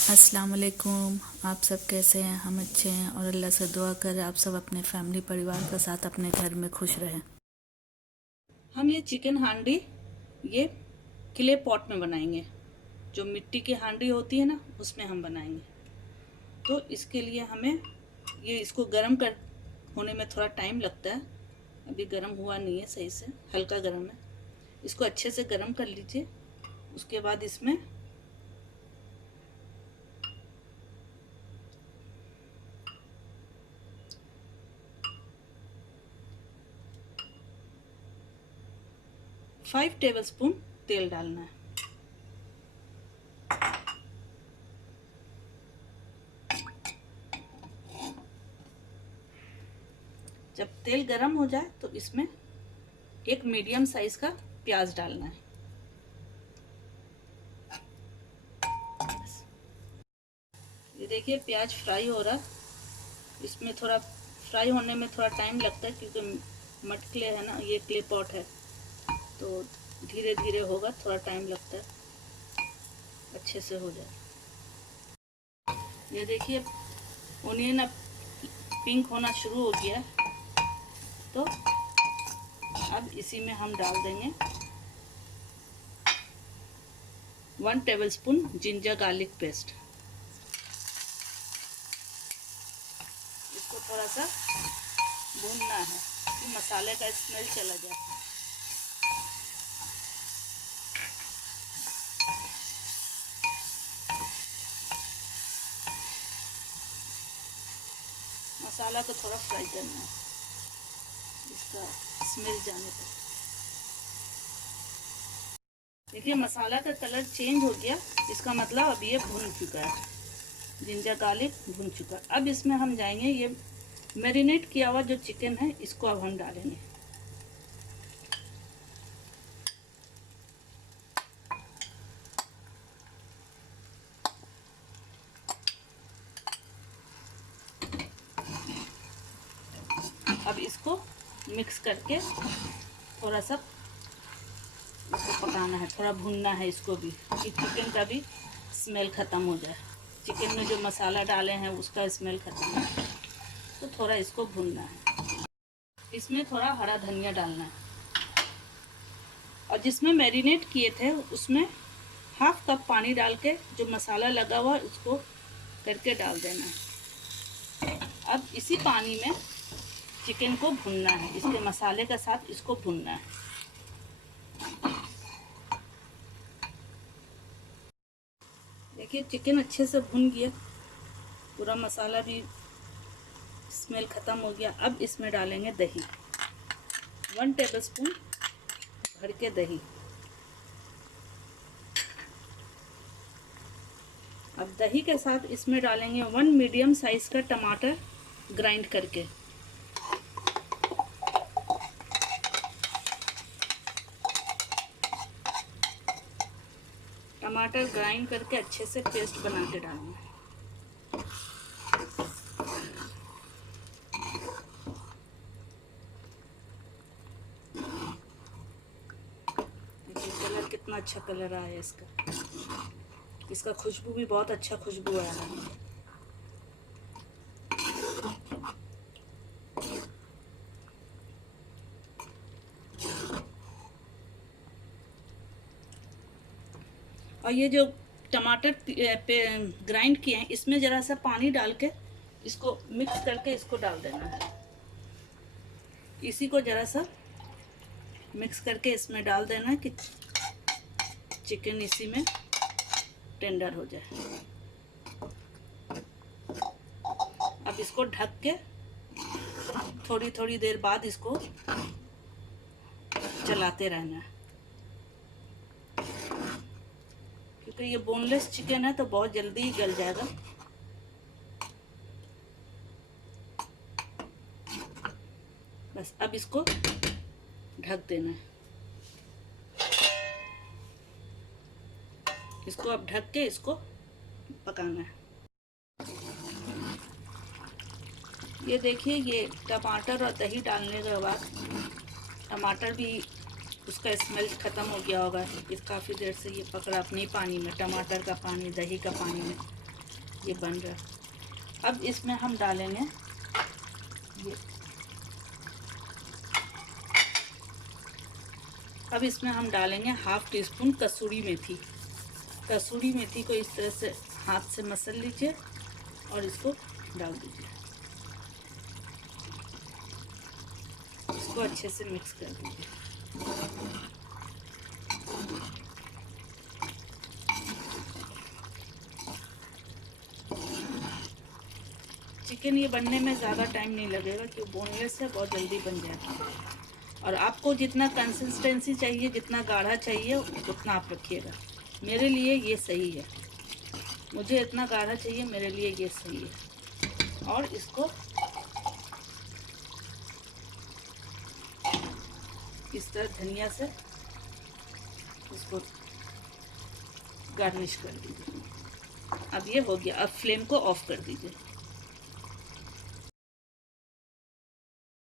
अस्सलाम वालेकुम। आप सब कैसे हैं? हम अच्छे हैं और अल्लाह से दुआ कर आप सब अपने फैमिली परिवार के साथ अपने घर में खुश रहें। हम ये चिकन हांडी ये क्ले पॉट में बनाएंगे। जो मिट्टी की हांडी होती है ना, उसमें हम बनाएंगे। तो इसके लिए हमें इसको गरम कर होने में थोड़ा टाइम लगता है। अभी गरम हुआ नहीं है, सही से हल्का गरम है। इसको अच्छे से गरम कर लीजिए। उसके बाद इसमें फाइव टेबल स्पून तेल डालना है। जब तेल गरम हो जाए तो इसमें एक मीडियम साइज का प्याज डालना है। ये देखिए प्याज फ्राई हो रहा है। इसमें थोड़ा फ्राई होने में थोड़ा टाइम लगता है, क्योंकि मड क्ले है ना, ये क्ले पॉट है, तो धीरे धीरे होगा, थोड़ा टाइम लगता है अच्छे से हो जाए। ये देखिए ओनियन अब पिंक होना शुरू हो गया। तो अब इसी में हम डाल देंगे 1 टेबलस्पून जिंजर गार्लिक पेस्ट। इसको थोड़ा सा भूनना है कि मसाले का स्मेल चला जाए। मसाला को थोड़ा फ्राई करना है, इसका स्मेल जाने तक। देखिए मसाला का कलर चेंज हो गया, इसका मतलब अब ये भुन चुका है। जिंजर गार्लिक भुन चुका। अब इसमें हम जाएंगे, ये मैरिनेट किया हुआ जो चिकन है इसको अब हम डालेंगे। अब इसको मिक्स करके थोड़ा सा इसको पकाना है, थोड़ा भूनना है इसको भी, कि चिकन का भी स्मेल ख़त्म हो जाए। चिकन में जो मसाला डाले हैं उसका स्मेल ख़त्म हो जाए, तो थोड़ा इसको भूनना है। इसमें थोड़ा हरा धनिया डालना है, और जिसमें मैरिनेट किए थे उसमें हाफ कप पानी डाल के जो मसाला लगा हुआ है उसको करके डाल देना है। अब इसी पानी में चिकन को भूनना है, इसके मसाले के साथ इसको भूनना है। देखिए चिकन अच्छे से भुन गया, पूरा मसाला भी स्मेल ख़त्म हो गया। अब इसमें डालेंगे दही, 1 टेबलस्पून भर के दही। अब दही के साथ इसमें डालेंगे 1 मीडियम साइज का टमाटर ग्राइंड करके। टमाटर ग्राइंड करके अच्छे से पेस्ट बना के डालना है। देखिए कलर कितना अच्छा कलर आया है इसका खुशबू भी बहुत अच्छा खुशबू आया है। और ये जो टमाटर ग्राइंड किए हैं इसमें ज़रा सा पानी डाल के इसको मिक्स करके इसको डाल देना है। इसी को ज़रा सा मिक्स करके इसमें डाल देना है कि चिकन इसी में टेंडर हो जाए। अब इसको ढक के थोड़ी थोड़ी देर बाद इसको चलाते रहना है, क्योंकि ये बोनलेस चिकन है तो बहुत जल्दी ही गल जाएगा। बस अब इसको ढक देना है। इसको अब ढक के इसको पकाना है। ये देखिए ये टमाटर और दही डालने के बाद टमाटर भी उसका स्मेल ख़त्म हो गया होगा। इस काफ़ी देर से ये पकड़ा अपने पानी में, टमाटर का पानी दही का पानी में ये बन रहा है। अब इसमें हम डालेंगे ये, अब इसमें हम डालेंगे 1/2 टीस्पून कसूरी मेथी। कसूरी मेथी को इस तरह से हाथ से मसल लीजिए और इसको डाल दीजिए। इसको अच्छे से मिक्स कर दीजिए। चिकन ये बनने में ज़्यादा टाइम नहीं लगेगा क्योंकि बोनलेस है, बहुत जल्दी बन जाएगा। और आपको जितना कंसिस्टेंसी चाहिए, जितना गाढ़ा चाहिए उतना आप रखिएगा। मेरे लिए ये सही है, मुझे इतना गाढ़ा चाहिए, मेरे लिए ये सही है। और इसको इस तरह धनिया से इसको गार्निश कर दीजिए। अब ये हो गया, अब फ्लेम को ऑफ कर दीजिए।